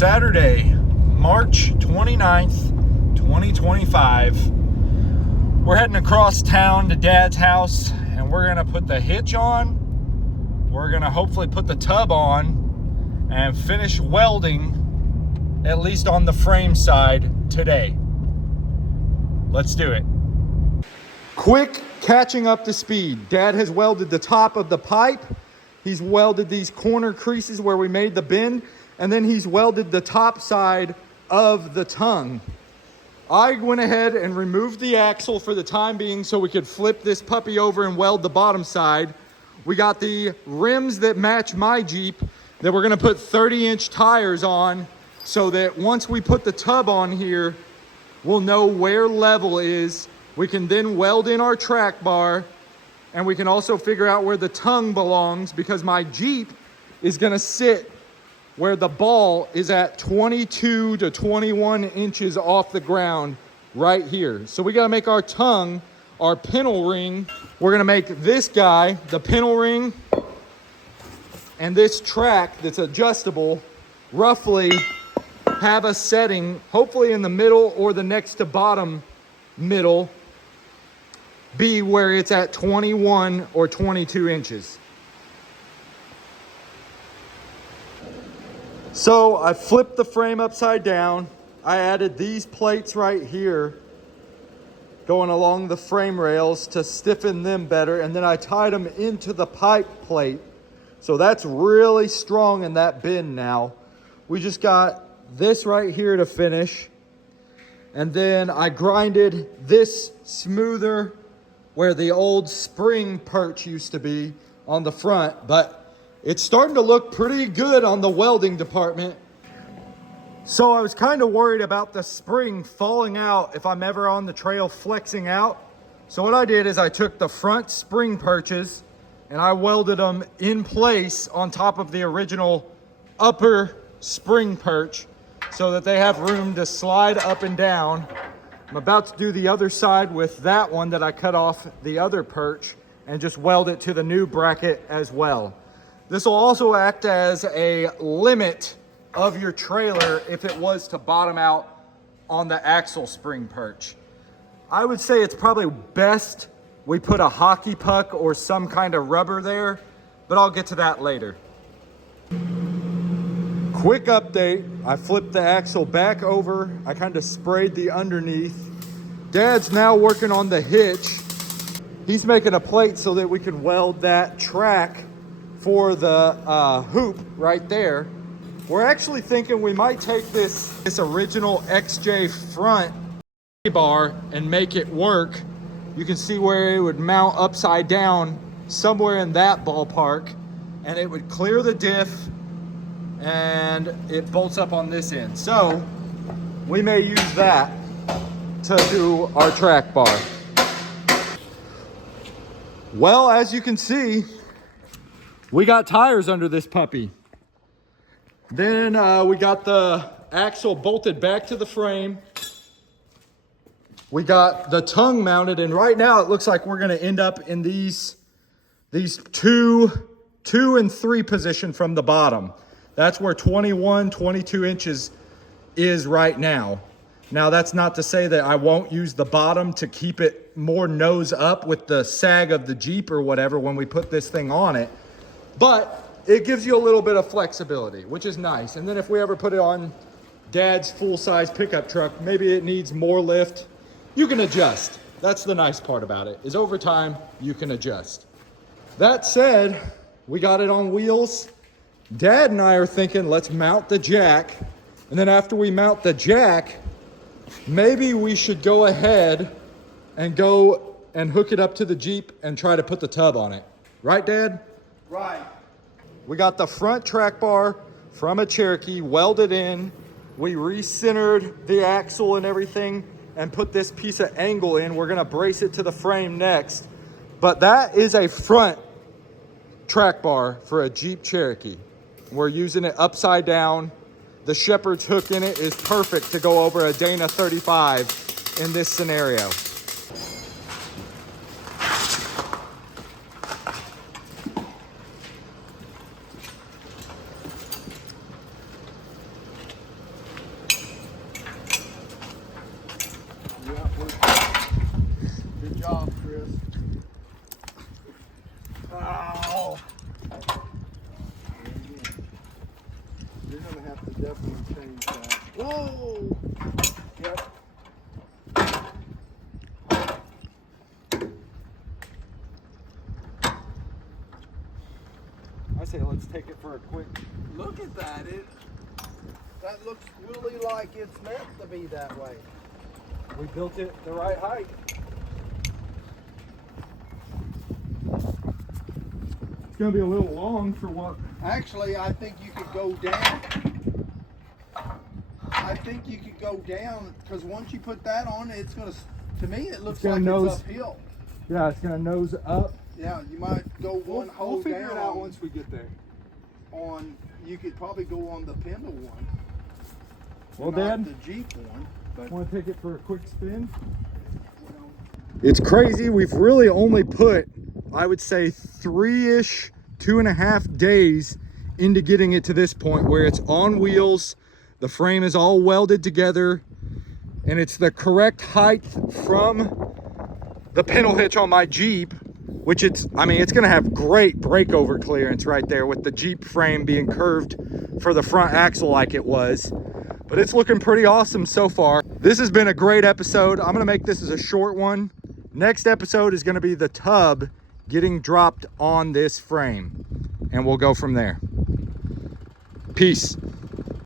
Saturday, March 29th, 2025. We're heading across town to Dad's house, and we're gonna put the hitch on. We're gonna hopefully put the tub on and finish welding, at least on the frame side today. Let's do it. Quick catching up to speed. Dad has welded the top of the pipe. He's welded these corner creases where we made the bend, and then he's welded the top side of the tongue. I went ahead and removed the axle for the time being so we could flip this puppy over and weld the bottom side. We got the rims that match my Jeep that we're gonna put 30-inch tires on so that once we put the tub on here, we'll know where level is. We can then weld in our track bar, and we can also figure out where the tongue belongs, because my Jeep is gonna sit where the ball is at 22 to 21 inches off the ground right here. So we gotta make our tongue, our pintle ring. We're gonna make this guy, the pintle ring, and this track that's adjustable, roughly have a setting, hopefully in the middle or the next to bottom middle, be where it's at 21 or 22 inches. So I flipped the frame upside down. I added these plates right here going along the frame rails to stiffen them better, and then I tied them into the pipe plate. So that's really strong in that bend now. We just got this right here to finish, and then I grinded this smoother where the old spring perch used to be on the front, but it's starting to look pretty good on the welding department. So I was kind of worried about the spring falling out if I'm ever on the trail flexing out. So what I did is I took the front spring perches and I welded them in place on top of the original upper spring perch so that they have room to slide up and down. I'm about to do the other side with that one that I cut off the other perch and just weld it to the new bracket as well. This will also act as a limit of your trailer if it was to bottom out on the axle spring perch. I would say it's probably best we put a hockey puck or some kind of rubber there, but I'll get to that later. Quick update, I flipped the axle back over. I kind of sprayed the underneath. Dad's now working on the hitch. He's making a plate so that we can weld that track for the hoop right there. We're actually thinking we might take this original XJ front bar and make it work. You can see where it would mount upside down somewhere in that ballpark, and it would clear the diff, and it bolts up on this end. So we may use that to do our track bar. Well, as you can see, we got tires under this puppy. Then we got the axle bolted back to the frame. We got the tongue mounted, and right now it looks like we're gonna end up in these two and three position from the bottom. That's where 21, 22 inches is right now. Now that's not to say that I won't use the bottom to keep it more nose up with the sag of the Jeep or whatever when we put this thing on it. But it gives you a little bit of flexibility, which is nice. And then if we ever put it on Dad's full-size pickup truck, maybe it needs more lift, you can adjust. That's the nice part about it, is over time, you can adjust. That said, we got it on wheels. Dad and I are thinking, let's mount the jack. And then after we mount the jack, maybe we should go ahead and go and hook it up to the Jeep and try to put the tub on it. Right, Dad? Right. We got the front track bar from a Cherokee welded in. We re-centered the axle and everything and put this piece of angle in. We're gonna brace it to the frame next. But that is a front track bar for a Jeep Cherokee. We're using it upside down. The shepherd's hook in it is perfect to go over a Dana 35 in this scenario. I say let's take it for a quick. Look at that. That looks really like it's meant to be that way. We built it the right height. It's gonna be a little long for what? Actually, I think you could go down. I think you could go down because once you put that on, it's gonna. To me, it looks like it's uphill. Yeah, it's gonna nose up. Yeah, you might go one hole we'll figure down. it out once we get there. You could probably go on the Pintle one. Well, not Dad, the Jeep one. But want to take it for a quick spin? you know, It's crazy. We've really only put, I would say, 3-ish, 2.5 days into getting it to this point where it's on wheels. The frame is all welded together, and it's the correct height from the Pintle hitch on my Jeep, which it's gonna have great breakover clearance right there with the Jeep frame being curved for the front axle like it was. But it's looking pretty awesome so far. This has been a great episode. I'm gonna make this as a short one. Next episode is gonna be the tub getting dropped on this frame, and we'll go from there. Peace.